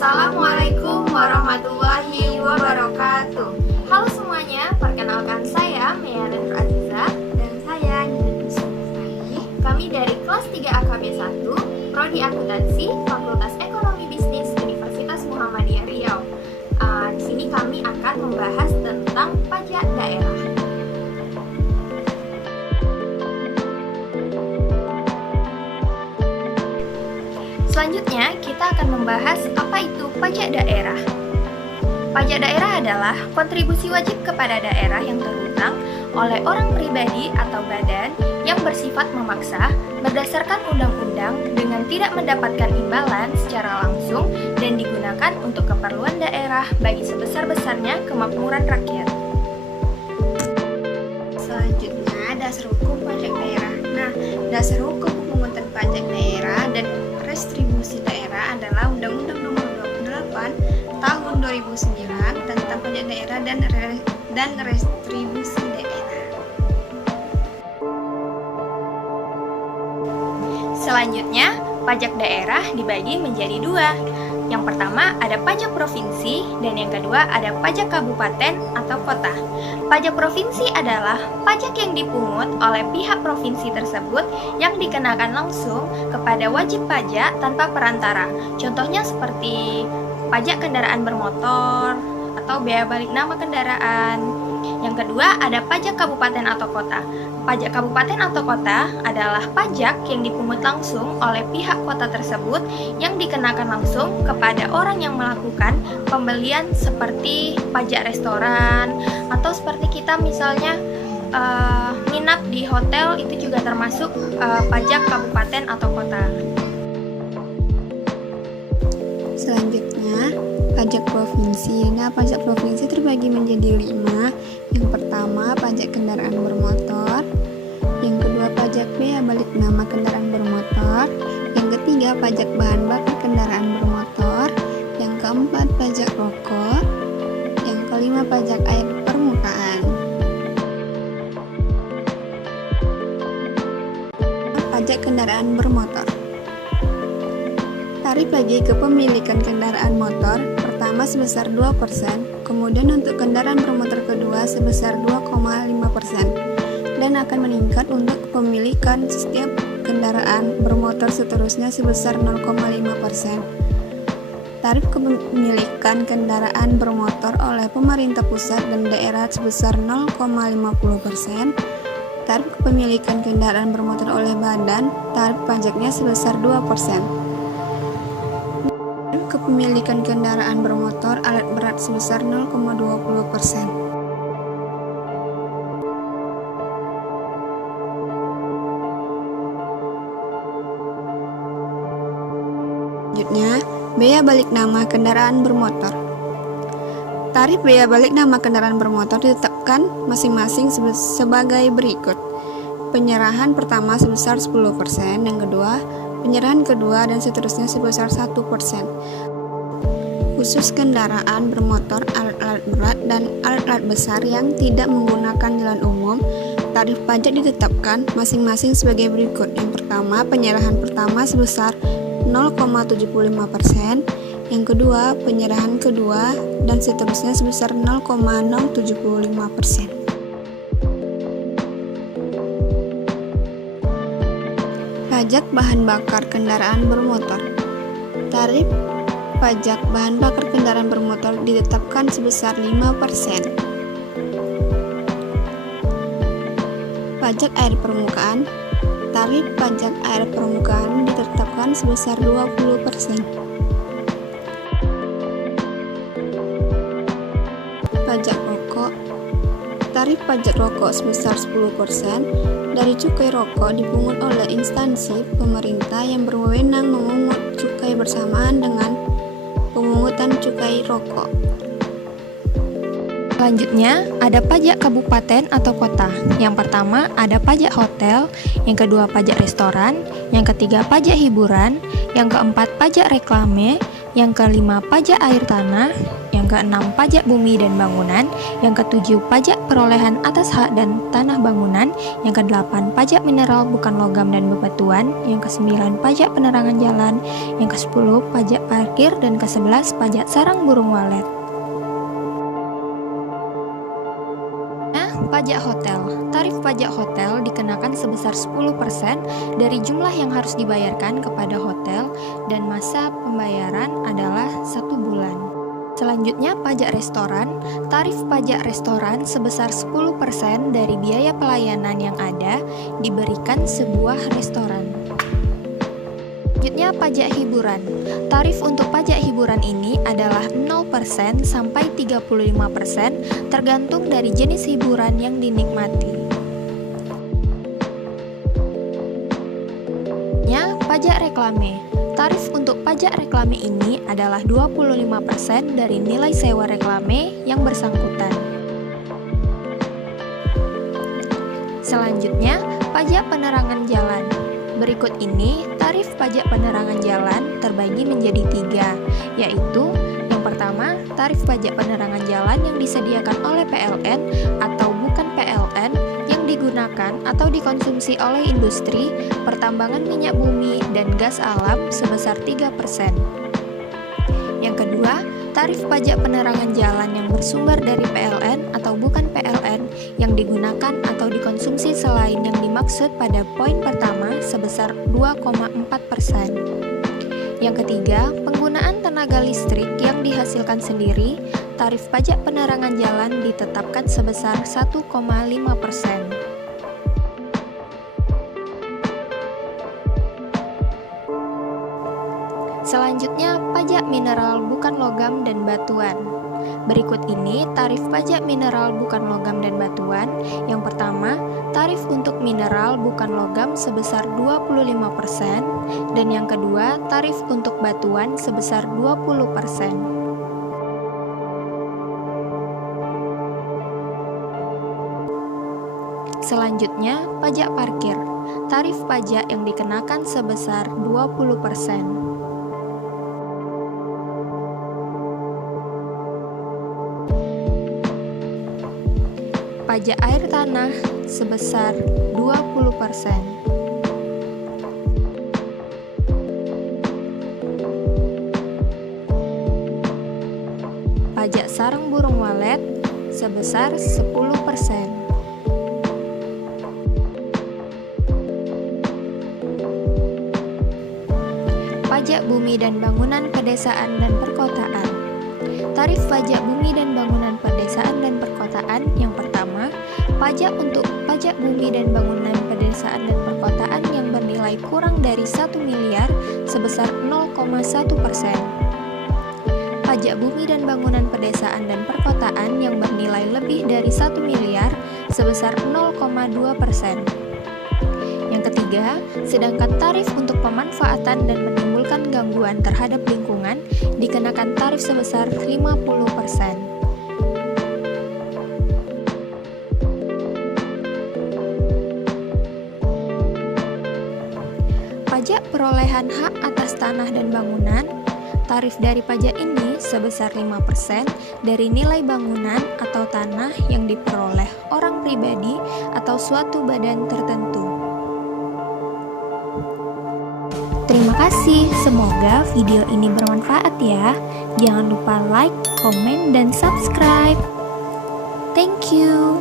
Assalamualaikum warahmatullahi wabarakatuh. Halo semuanya, perkenalkan saya Mea Nur Aziza dan saya Nidin Sari. Kami dari kelas 3 AKB 1, Prodi Akuntansi, Fakultas Ekonomi Bisnis Universitas Muhammadiyah Riau. Di sini kami akan membahas tentang pajak daerah. Selanjutnya, kita akan membahas apa itu pajak daerah. Pajak daerah adalah kontribusi wajib kepada daerah yang terhutang oleh orang pribadi atau badan yang bersifat memaksa berdasarkan undang-undang dengan tidak mendapatkan imbalan secara langsung dan digunakan untuk keperluan daerah bagi sebesar-besarnya kemakmuran rakyat. Selanjutnya, dasar hukum pajak daerah. Nah, dasar hukum pemungutan pajak daerah dan restribusi daerah adalah Undang-Undang Nomor 28 Tahun 2009 tentang pajak daerah dan restribusi daerah. Selanjutnya, pajak daerah dibagi menjadi dua. Yang pertama ada pajak provinsi dan yang kedua ada pajak kabupaten atau kota. Pajak provinsi adalah pajak yang dipungut oleh pihak provinsi tersebut yang dikenakan langsung kepada wajib pajak tanpa perantara. Contohnya seperti pajak kendaraan bermotor atau bea balik nama kendaraan. Yang kedua ada pajak kabupaten atau kota. Pajak kabupaten atau kota adalah pajak yang dipungut langsung oleh pihak kota tersebut yang dikenakan langsung kepada orang yang melakukan pembelian seperti pajak restoran atau seperti kita misalnya nginap di hotel, itu juga termasuk pajak kabupaten atau kota. Selanjutnya, pajak provinsi. Nah, pajak provinsi terbagi menjadi 5. Yang pertama, pajak kendaraan bermotor. Yang kedua, pajak bea balik nama kendaraan bermotor. Yang ketiga, pajak bahan bakar kendaraan bermotor. Yang keempat, pajak rokok. Yang kelima, pajak air permukaan. Pajak kendaraan bermotor. Tarif bagi kepemilikan kendaraan motor pertama sebesar 2%, kemudian untuk kendaraan bermotor kedua sebesar 2,5%, dan akan meningkat untuk kepemilikan setiap kendaraan bermotor seterusnya sebesar 0,5%. Tarif kepemilikan kendaraan bermotor oleh pemerintah pusat dan daerah sebesar 0,50%. Tarif kepemilikan kendaraan bermotor oleh badan, tarif pajaknya sebesar 2%. Kepemilikan kendaraan bermotor alat berat sebesar 0,20%. Selanjutnya, bea balik nama kendaraan bermotor. Tarif bea balik nama kendaraan bermotor ditetapkan masing-masing sebagai berikut. Penyerahan pertama sebesar 10%, yang kedua penyerahan kedua dan seterusnya sebesar 1%. Khusus kendaraan bermotor, alat-alat berat, dan alat-alat besar yang tidak menggunakan jalan umum, tarif pajak ditetapkan masing-masing sebagai berikut. Yang pertama, penyerahan pertama sebesar 0,75%, yang kedua, penyerahan kedua, dan seterusnya sebesar 0,075%. Pajak bahan bakar kendaraan bermotor. Tarif pajak bahan bakar kendaraan bermotor ditetapkan sebesar 5%. Pajak air permukaan. Tarif pajak air permukaan ditetapkan sebesar 20%. Pajak rokok. Tarif pajak rokok sebesar 10% dari cukai rokok dipungut oleh instansi pemerintah yang berwenang memungut cukai bersamaan dengan pemungutan cukai rokok. Selanjutnya, ada pajak kabupaten atau kota. Yang pertama, ada pajak hotel, yang kedua pajak restoran, yang ketiga pajak hiburan, yang keempat pajak reklame, yang kelima pajak air tanah, yang keenam, pajak bumi dan bangunan. Yang ketujuh, pajak perolehan atas hak dan tanah bangunan. Yang kedelapan, pajak mineral bukan logam dan bebatuan. Yang kesembilan, pajak penerangan jalan. Yang kesepuluh, pajak parkir. Dan kesebelas, pajak sarang burung walet. Pajak hotel. Tarif pajak hotel dikenakan sebesar 10% dari jumlah yang harus dibayarkan kepada hotel dan masa pembayaran adalah 1 bulan. Selanjutnya, pajak restoran. Tarif pajak restoran sebesar 10% dari biaya pelayanan yang ada diberikan sebuah restoran. Selanjutnya, pajak hiburan. Tarif untuk pajak hiburan ini adalah 0% sampai 35% tergantung dari jenis hiburan yang dinikmati. Pajak reklame. Tarif untuk pajak reklame ini adalah 25% dari nilai sewa reklame yang bersangkutan. Selanjutnya, pajak penerangan jalan. Berikut ini tarif pajak penerangan jalan terbagi menjadi 3, yaitu yang pertama, tarif pajak penerangan jalan yang disediakan oleh PLN atau bukan PLN yang digunakan atau dikonsumsi oleh industri, pertambangan minyak bumi, dan gas alam sebesar 3%. Yang kedua, tarif pajak penerangan jalan yang bersumber dari PLN atau bukan PLN yang digunakan atau dikonsumsi selain yang dimaksud pada poin pertama sebesar 2,4%. Yang ketiga, penggunaan tenaga listrik yang dihasilkan sendiri, tarif pajak penerangan jalan ditetapkan sebesar 1,5%. Selanjutnya, pajak mineral bukan logam dan batuan. Berikut ini tarif pajak mineral bukan logam dan batuan. Yang pertama, tarif untuk mineral bukan logam sebesar 25%, dan yang kedua, tarif untuk batuan sebesar 20%. Selanjutnya, pajak parkir. Tarif pajak yang dikenakan sebesar 20%. Pajak air tanah sebesar 20%. Pajak sarang burung walet sebesar 10%. Pajak bumi dan bangunan pedesaan dan perkotaan. Tarif pajak bumi dan bangunan pedesaan dan perkotaan yang pertama, pajak untuk pajak bumi dan bangunan pedesaan dan perkotaan yang bernilai kurang dari 1 miliar sebesar 0,1%. Pajak bumi dan bangunan pedesaan dan perkotaan yang bernilai lebih dari 1 miliar sebesar 0,2%. Yang ketiga, sedangkan tarif untuk pemanfaatan dan menimbulkan gangguan terhadap lingkungan dikenakan tarif sebesar 50%. Pajak perolehan hak atas tanah dan bangunan. Tarif dari pajak ini sebesar 5% dari nilai bangunan atau tanah yang diperoleh orang pribadi atau suatu badan tertentu. Terima kasih, semoga video ini bermanfaat ya. Jangan lupa like, komen, dan subscribe. Thank you.